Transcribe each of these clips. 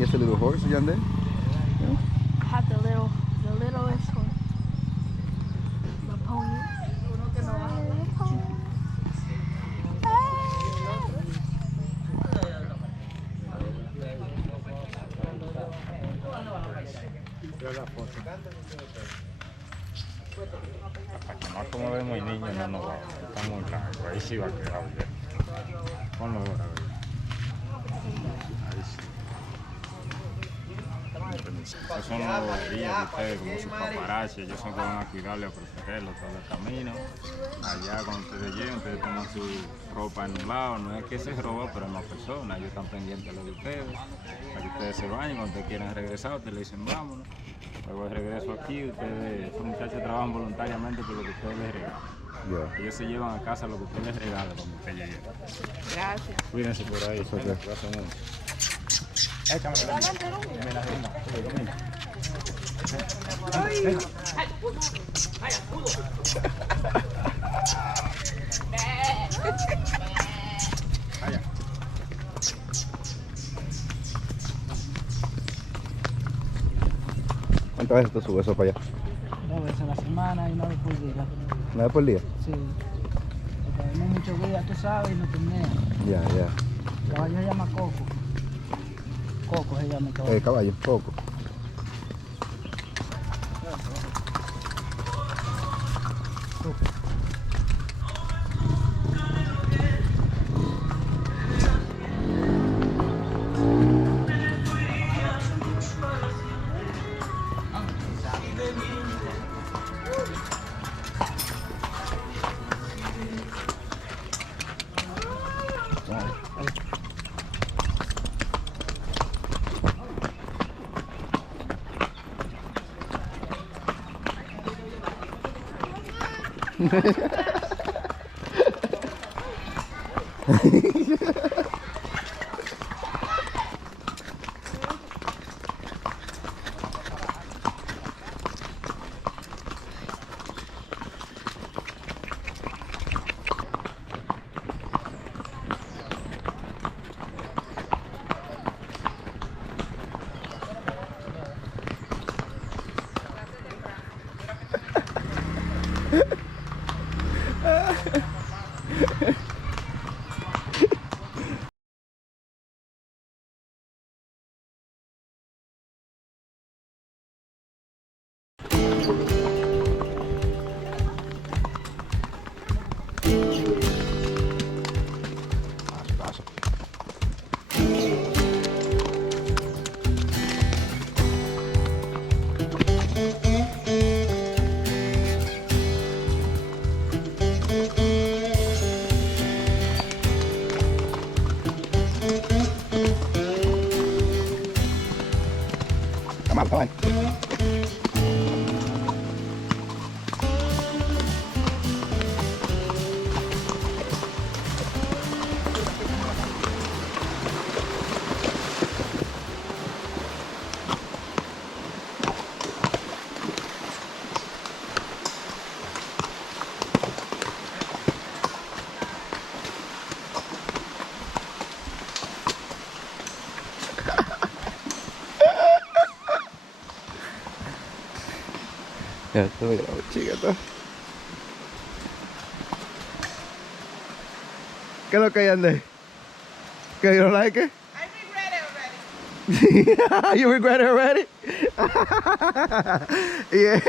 Yes, a little horse, Yande? I have the littlest one. The pony. No como vemos el niño, no nos va, está muy largo, ahí sí va a quedar bien. Ponlo ahora, ahí sí. Esos son los guías de ustedes, como sus paparazzi, ellos son que van a cuidarle, a protegerlo todo el camino. Allá cuando ustedes lleguen, ustedes toman su ropa en un lado, no es que se roba, pero no personas, ellos están pendientes de lo de ustedes, para que ustedes se bañen, cuando ustedes quieran regresar, ustedes le dicen vámonos. Luego de regreso aquí, ustedes, esos muchachos trabajan voluntariamente por lo que ustedes les regalan. Yeah. Ellos se llevan a casa lo que ustedes les regalan cuando ustedes lleguen. Gracias. Cuídense por ahí. Gracias mucho. ¿Cuántas veces tú subes eso para allá? 2 veces a la semana y 1 vez por día. 1 vez por día? Sí. Porque tenemos muchos días, tú sabes, y no terminan. Ya, ya. El caballo se llama Coco. Coco se llama el caballo. El caballo, Coco. mal, caballo. Ya, estoy grabando, chiquito. ¿Qué es lo que hay, Andy? ¿Que you don't like it? I regret it already. You regret it already? Yeah.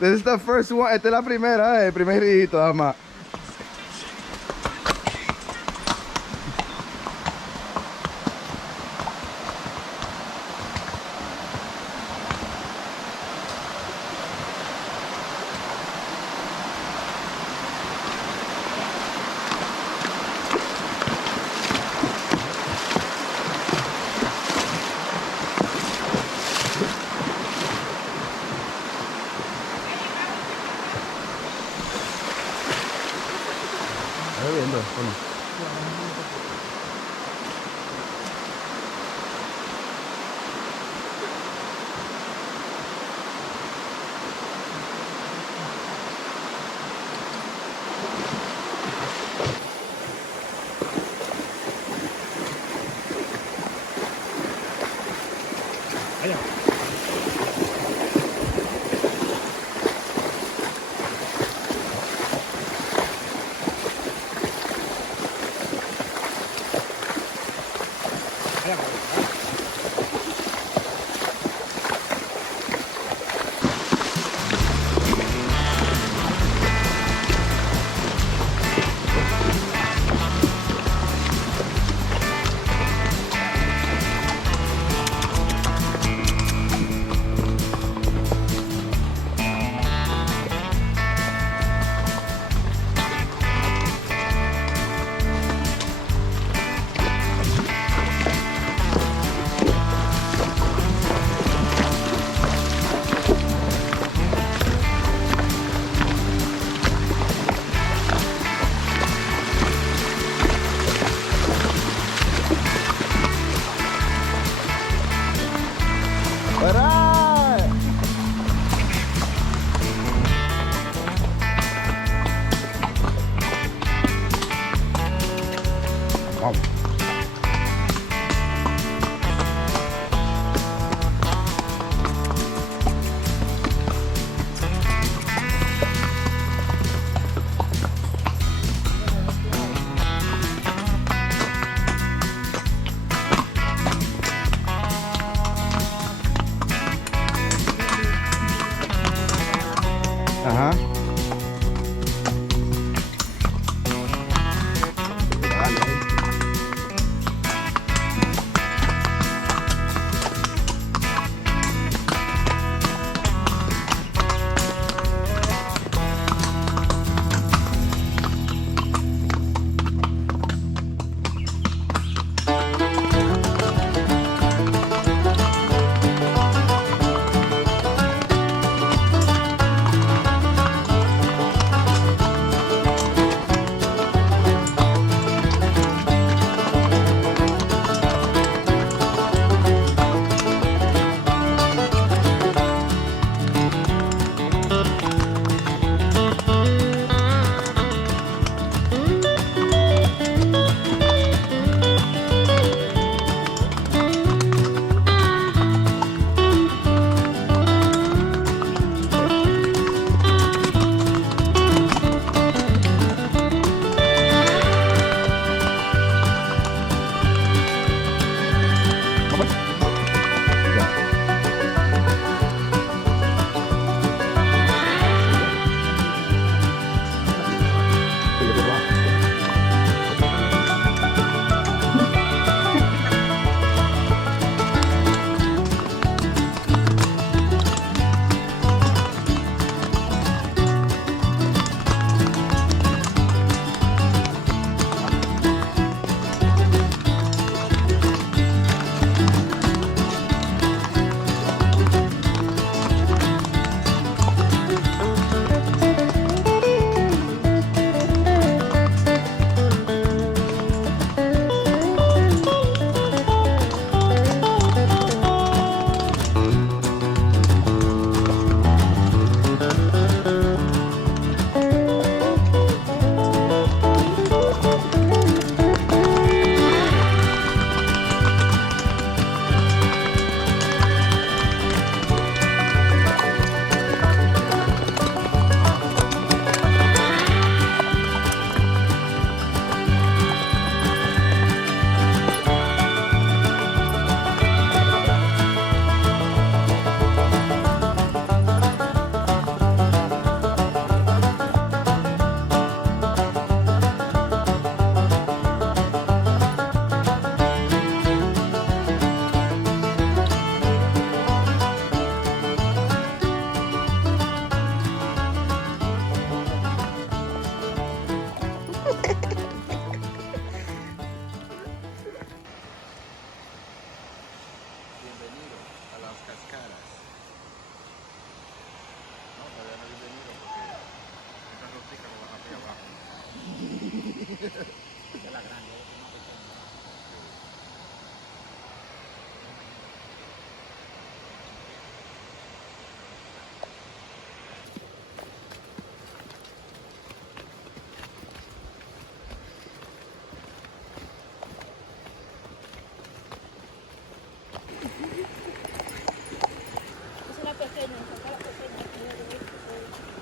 This is the first one. Esta es la primera, el primer ridito, nada más. Está viendo, ¿o no?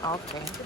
Okay.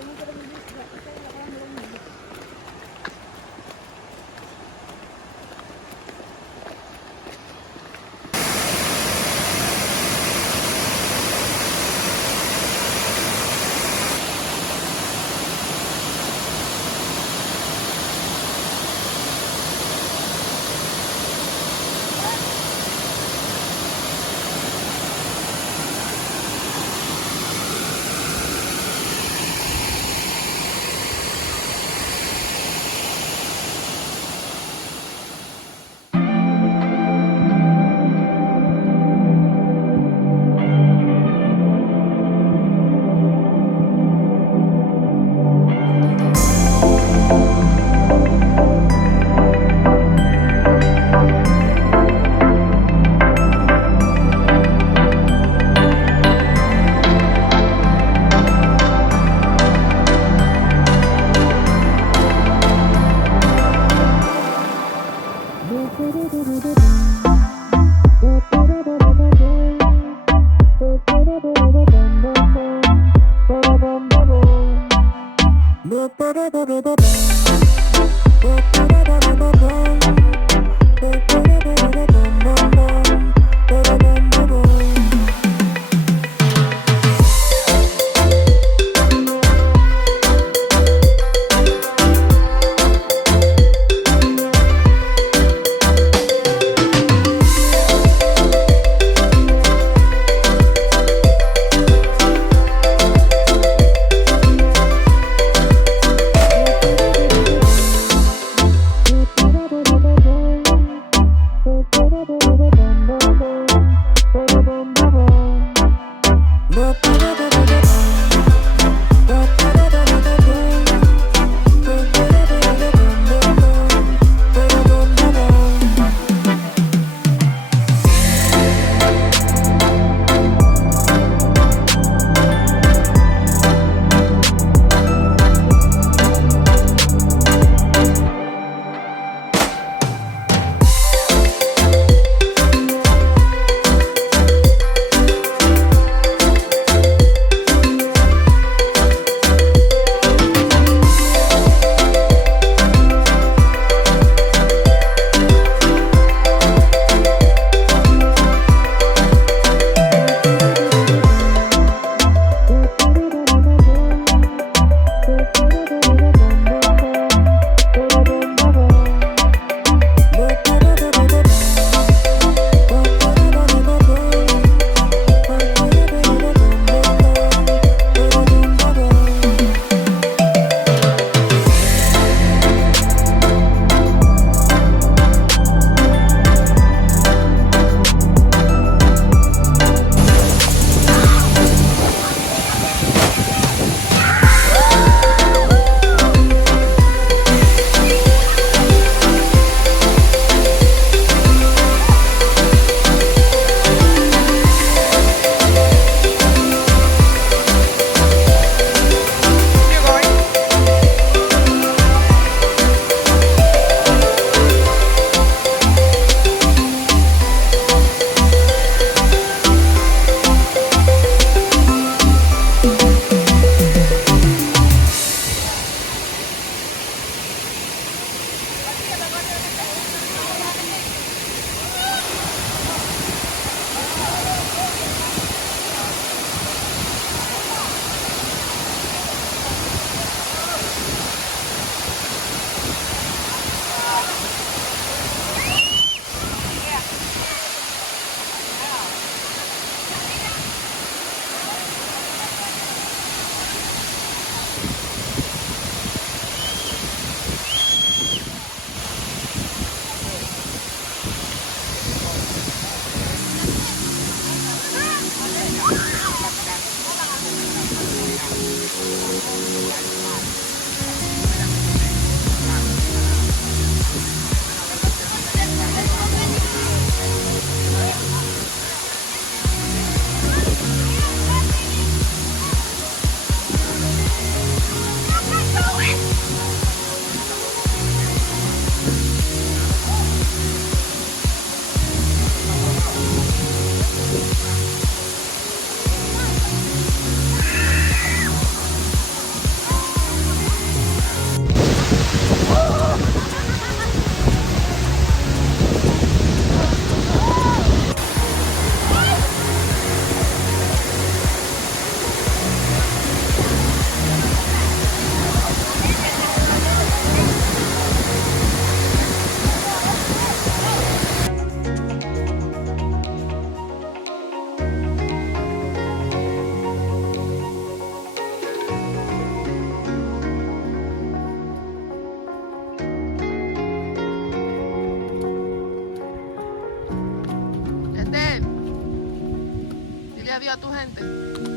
adiós a tu gente.